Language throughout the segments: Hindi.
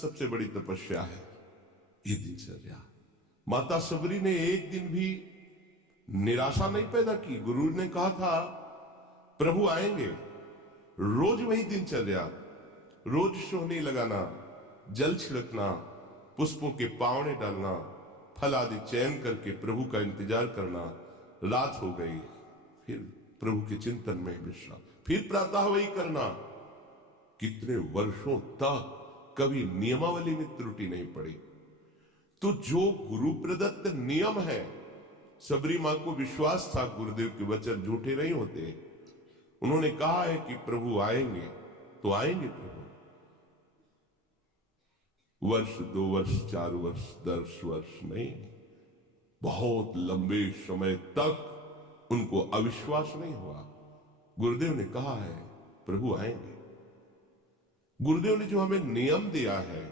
सबसे बड़ी तपस्या है ये दिनचर्या। माता सबरी ने एक दिन भी निराशा नहीं पैदा की। गुरु ने कहा था प्रभु आएंगे, रोज वही दिनचर्या, रोज सोहनी लगाना, जल छिड़कना, पुष्पों के पावने डालना, फल आदि चयन करके प्रभु का इंतजार करना। रात हो गई, फिर प्रभु के चिंतन में विश्राम, फिर प्रातः वही करना। कितने वर्षों तक कभी नियमावली में त्रुटि नहीं पड़ी। तो जो गुरु प्रदत्त नियम है, सबरी मां को विश्वास था गुरुदेव के वचन झूठे नहीं होते। उन्होंने कहा है कि प्रभु आएंगे तो आएंगे प्रभु। वर्ष 2 वर्ष 4 वर्ष 10 वर्ष नहीं, बहुत लंबे समय तक उनको अविश्वास नहीं हुआ। गुरुदेव ने कहा है प्रभु आएंगे। गुरुदेव ने जो हमें नियम दिया है,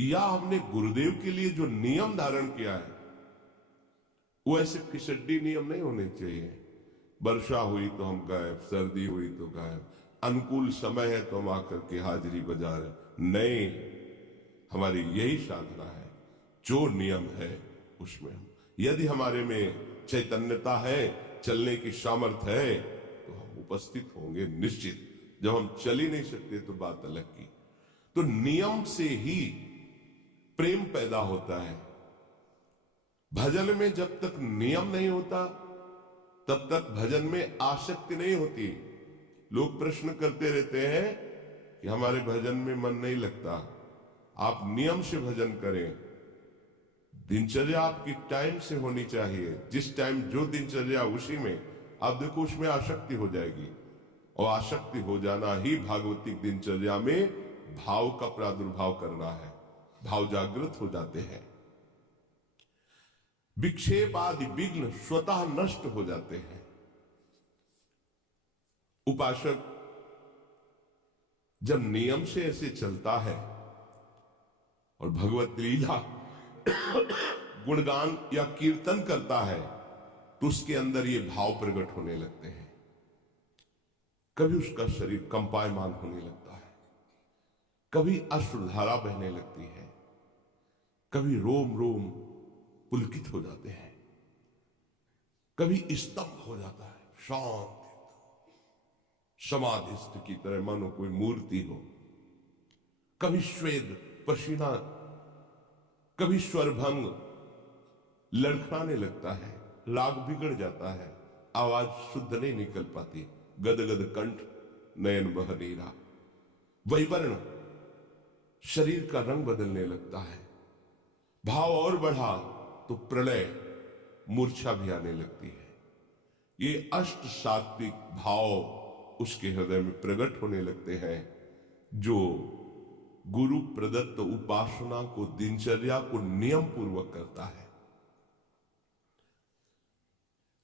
या हमने गुरुदेव के लिए जो नियम धारण किया है, वो ऐसे फिसड्डी नियम नहीं होने चाहिए। वर्षा हुई तो हम गायब, सर्दी हुई तो गायब, अनुकूल समय है तो हम आकर के हाजिरी बजा रहे। नहीं, हमारी यही साधना है, जो नियम है उसमें हम, यदि हमारे में चैतन्यता है, चलने की सामर्थ्य है, तो हम उपस्थित होंगे निश्चित। जब हम चल ही नहीं सकते तो बात अलग की। तो नियम से ही प्रेम पैदा होता है। भजन में जब तक नियम नहीं होता तब तक भजन में आसक्ति नहीं होती। लोग प्रश्न करते रहते हैं कि हमारे भजन में मन नहीं लगता। आप नियम से भजन करें। दिनचर्या आपकी टाइम से होनी चाहिए। जिस टाइम जो दिनचर्या उसी में, आप देखो उसमें आसक्ति हो जाएगी। और आसक्ति हो जाना ही भागवतिक दिनचर्या में भाव का प्रादुर्भाव करना है। भाव जागृत हो जाते हैं, विक्षेप आदि विघ्न स्वतः नष्ट हो जाते हैं। उपासक जब नियम से ऐसे चलता है और भगवत लीला गुणगान या कीर्तन करता है, तो उसके अंदर ये भाव प्रकट होने लगते हैं। कभी उसका शरीर कंपायमान होने लगता है, कभी अश्रुधारा बहने लगती है, कभी रोम रोम पुलकित हो जाते हैं, कभी स्तंभ हो जाता है, शांत समाधिस्थ की तरह मानो कोई मूर्ति हो। कभी श्वेत पसीना, कभी स्वरभंग लड़खड़ाने लगता है, राग बिगड़ जाता है, आवाज शुद्ध नहीं निकल पाती, गदगद कंठ, नयन बह नीरा, वैवर्ण, शरीर का रंग बदलने लगता है। भाव और बढ़ा तो प्रलय, मूर्छा भी आने लगती है। ये अष्ट सात्विक भाव उसके हृदय में प्रकट होने लगते हैं, जो गुरु प्रदत्त उपासना को, दिनचर्या को नियम पूर्वक करता है।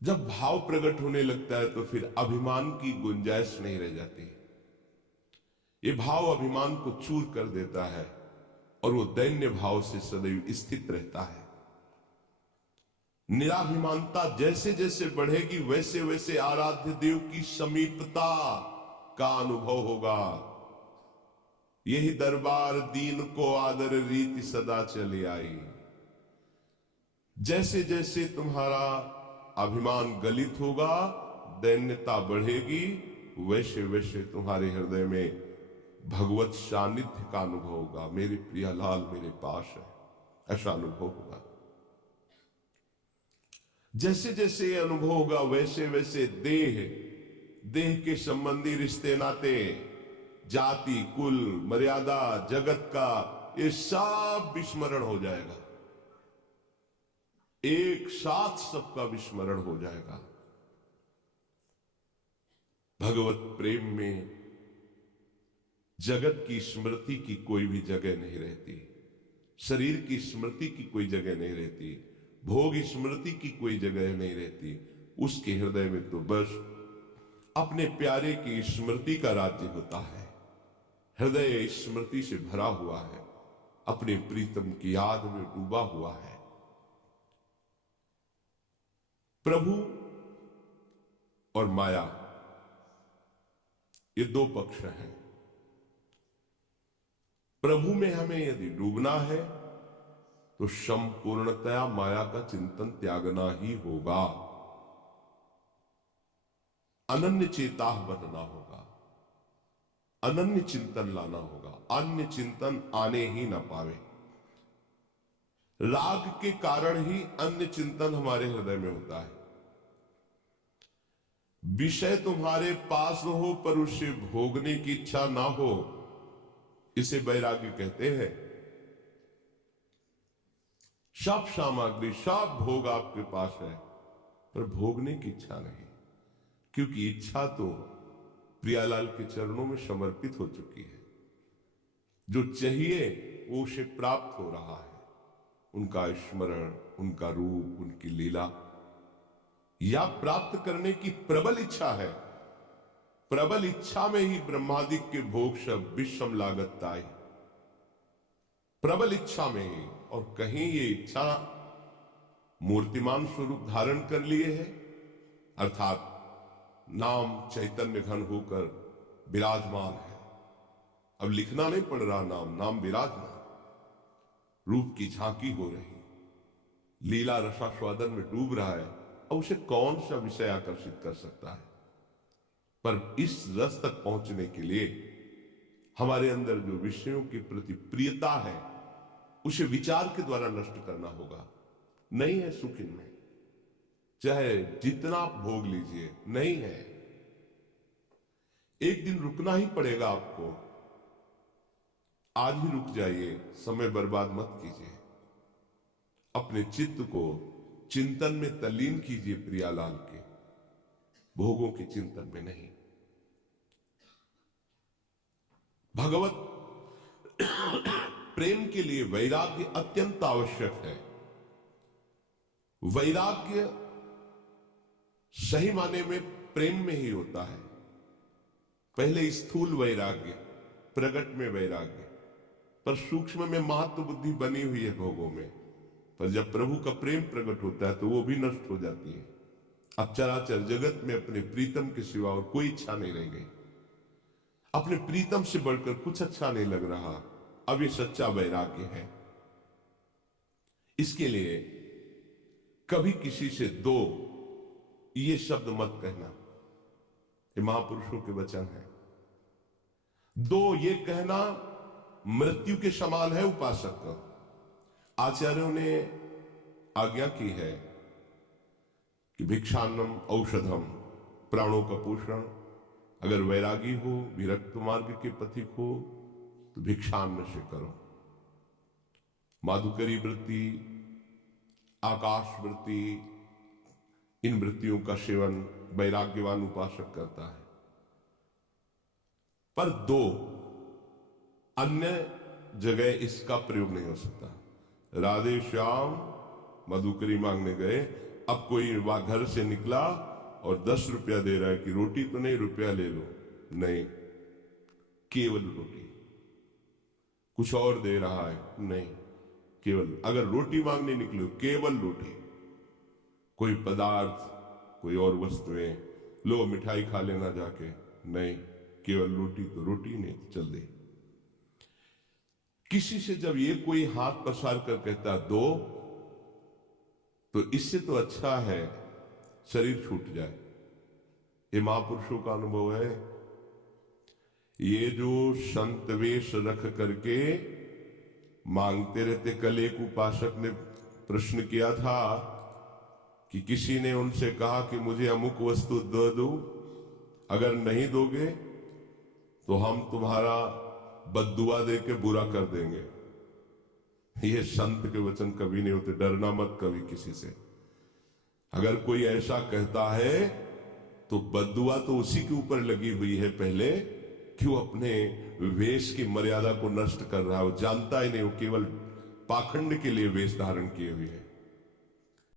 जब भाव प्रकट होने लगता है तो फिर अभिमान की गुंजाइश नहीं रह जाती। ये भाव अभिमान को चूर कर देता है और वो दैन्य भाव से सदैव स्थित रहता है। निराभिमानता जैसे जैसे बढ़ेगी वैसे वैसे आराध्य देव की समीपता का अनुभव होगा। यही दरबार दीन को आदर रीति सदा चली आई। जैसे जैसे तुम्हारा अभिमान गलित होगा, दैन्यता बढ़ेगी, वैसे वैसे तुम्हारे हृदय में भगवत सानिध्य का अनुभव होगा। मेरे प्रिया लाल मेरे पास है, ऐसा अनुभव होगा। जैसे जैसे ये अनुभव होगा वैसे वैसे देह के संबंधी रिश्ते नाते, जाति, कुल, मर्यादा, जगत का, ये सब विस्मरण हो जाएगा। एक साथ सबका विस्मरण हो जाएगा। भगवत प्रेम में जगत की स्मृति की कोई भी जगह नहीं रहती, शरीर की स्मृति की कोई जगह नहीं रहती, भोग स्मृति की कोई जगह नहीं रहती। उसके हृदय में तो बस अपने प्यारे की स्मृति का राज्य होता है। हृदय स्मृति से भरा हुआ है, अपने प्रीतम की याद में डूबा हुआ है। प्रभु और माया, ये दो पक्ष हैं। प्रभु में हमें यदि डूबना है तो संपूर्णतया माया का चिंतन त्यागना ही होगा, अनन्य चेता बनना होगा, अनन्य चिंतन लाना होगा, अन्य चिंतन आने ही ना पावे। राग के कारण ही अन्य चिंतन हमारे हृदय में होता है। विषय तुम्हारे पास हो पर उसे भोगने की इच्छा ना हो, इसे वैराग्य कहते हैं। सब सामग्री सब भोग आपके पास है पर भोगने की इच्छा नहीं, क्योंकि इच्छा तो प्रियालाल के चरणों में समर्पित हो चुकी है। जो चाहिए वो उसे प्राप्त हो रहा है, उनका स्मरण, उनका रूप, उनकी लीला, या प्राप्त करने की प्रबल इच्छा है। प्रबल इच्छा में ही ब्रह्मादिक के भोग सब विषम लागत ताई, प्रबल इच्छा में ही। और कहीं ये इच्छा मूर्तिमान स्वरूप धारण कर लिए है, अर्थात नाम चैतन्य घन होकर विराजमान है। अब लिखना नहीं पड़ रहा, नाम नाम विराजमान, रूप की झांकी हो रही, लीला रसास्वादन में डूब रहा है। अब उसे कौन सा विषय आकर्षित कर सकता है? पर इस रस तक पहुंचने के लिए हमारे अंदर जो विषयों के प्रति प्रियता है उसे विचार के द्वारा नष्ट करना होगा। नहीं है सुख इनमें, चाहे जितना आप भोग लीजिए, नहीं है। एक दिन रुकना ही पड़ेगा आपको। आज ही रुक जाइए, समय बर्बाद मत कीजिए। अपने चित्त को चिंतन में तल्लीन कीजिए, प्रियालाल के भोगों के चिंतन में नहीं। भगवत प्रेम के लिए वैराग्य अत्यंत आवश्यक है। वैराग्य सही माने में प्रेम में ही होता है। पहले स्थूल वैराग्य, प्रकट में वैराग्य, पर सूक्ष्म में महत्व बुद्धि बनी हुई है भोगों में। पर जब प्रभु का प्रेम प्रकट होता है तो वो भी नष्ट हो जाती है। अब चराचर जगत में अपने प्रीतम के सिवा और कोई इच्छा नहीं रह गई। अपने प्रीतम से बढ़कर कुछ अच्छा नहीं लग रहा। अब ये सच्चा वैराग्य है। इसके लिए कभी किसी से दो ये शब्द मत कहना, ये महापुरुषों के वचन है। दो ये कहना मृत्यु के समान है उपासक का। आचार्यों ने आज्ञा की है कि भिक्षान्नम औषधम, प्राणों का पोषण। अगर वैरागी हो, विरक्त मार्ग के पथिक हो तो भिक्षान्न से करो। माधुकरी वृत्ति, आकाश वृत्ति, इन वृत्तियों का सेवन वैराग्यवान उपासक करता है। पर दो अन्य जगह इसका प्रयोग नहीं हो सकता। राधे श्याम मधुकरी मांगने गए, अब कोई घर से निकला और 10 रुपया दे रहा है कि रोटी तो नहीं, रुपया ले लो, नहीं, केवल रोटी। कुछ और दे रहा है, नहीं, केवल। अगर रोटी मांगने निकलो, केवल रोटी। कोई पदार्थ, कोई और वस्तुएं, लो मिठाई खा लेना जाके, नहीं, केवल रोटी। तो रोटी नहीं तो चल दे। किसी से जब ये कोई हाथ पसार कर कहता दो, तो इससे तो अच्छा है शरीर छूट जाए। ये महापुरुषों का अनुभव है। ये जो संत वेश रख करके मांगते रहते। कल एक उपासक ने प्रश्न किया था कि किसी ने उनसे कहा कि मुझे अमुक वस्तु दे दो, अगर नहीं दोगे तो हम तुम्हारा बद्दुआ दे के बुरा कर देंगे। ये संत के वचन कभी नहीं होते। डरना मत कभी किसी से। अगर कोई ऐसा कहता है तो बद्दुआ तो उसी के ऊपर लगी हुई है पहले, कि वो अपने वेश की मर्यादा को नष्ट कर रहा है। वो जानता ही नहीं, वो केवल पाखंड के लिए वेश धारण किए हुए है।